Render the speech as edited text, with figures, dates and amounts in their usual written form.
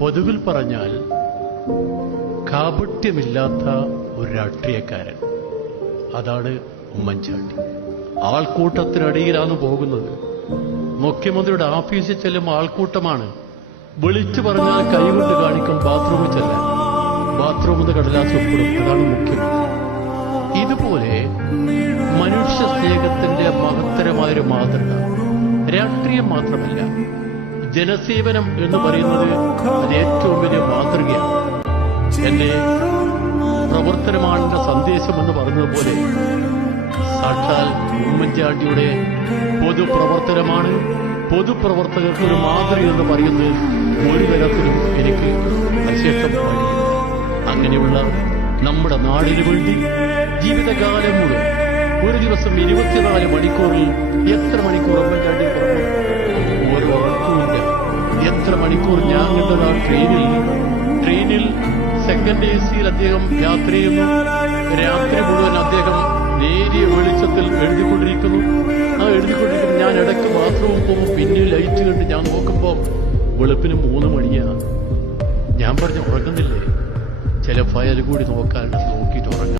പൊതുവിൽ പറഞ്ഞാൽ കാപട്യമില്ലാത്ത ഒരു രാഷ്ട്രീയക്കാരൻ, അതാണ് ഉമ്മൻചാണ്ടി. ആൾക്കൂട്ടത്തിനടിയിലാണ് പോകുന്നത്. മുഖ്യമന്ത്രിയുടെ ഓഫീസിൽ ചെല്ലുമ്പോൾ ആൾക്കൂട്ടമാണ്. വിളിച്ചു പറഞ്ഞാൽ കൈകൊണ്ട് കാണിക്കും ബാത്റൂമിൽ ചെല്ലാൻ, ബാത്റൂമിൽ കടലാസ് ഒപ്പിടും. അതാണ് മുഖ്യമന്ത്രി. ഇതുപോലെ മനുഷ്യ സ്നേഹത്തിന്റെ മഹത്തരമായൊരു മാതൃക. രാഷ്ട്രീയം മാത്രമല്ല, ജനസേവനം എന്ന് പറയുന്നത് അത് ഏറ്റവും വലിയ മാതൃകയാണ്. എന്റെ പ്രവർത്തനമാണ് സന്ദേശം എന്ന് പറഞ്ഞതുപോലെ സാക്ഷാൽ ഉമ്മൻചാണ്ടിയുടെ പൊതുപ്രവർത്തനമാണ് പൊതുപ്രവർത്തകർക്ക് ഒരു മാതൃക എന്ന് പറയുന്നത് ഒരു തരത്തിലും എനിക്ക് അശേഷം പാടില്ല. അങ്ങനെയുള്ള നമ്മുടെ നാടിനു വേണ്ടി ജീവിതകാലം മുഴുവൻ ഒരു ദിവസം 24 മണിക്കൂറിൽ എത്ര മണിക്കൂർ ഉമ്മൻചാണ്ടി പറഞ്ഞു? ഓരോ ഉറക്കമില്ല. എത്ര മണിക്കൂർ ഞാൻ കണ്ടത് ആ ട്രെയിനിൽ സെക്കൻഡ് AC-യിൽ അദ്ദേഹം യാത്ര ചെയ്യുന്നു. രാത്രി മുഴുവൻ അദ്ദേഹം നേരിയ വെളിച്ചത്തിൽ എഴുതിക്കൊണ്ടിരിക്കുന്നു. ആ എഴുതിക്കൊണ്ടിരിക്കുമ്പോൾ ഞാൻ ഇടയ്ക്ക് ബാത്റൂമിൽ പോകുമ്പോൾ പിന്നെ ലൈറ്റ് കണ്ട് ഞാൻ നോക്കുമ്പോൾ വെളുപ്പിന് 3 മണിയാണ്. ഞാൻ പറഞ്ഞു, ഉറങ്ങുന്നില്ലേ? ചില ഫയൽ കൂടി നോക്കിയിട്ട് ഉറങ്ങും.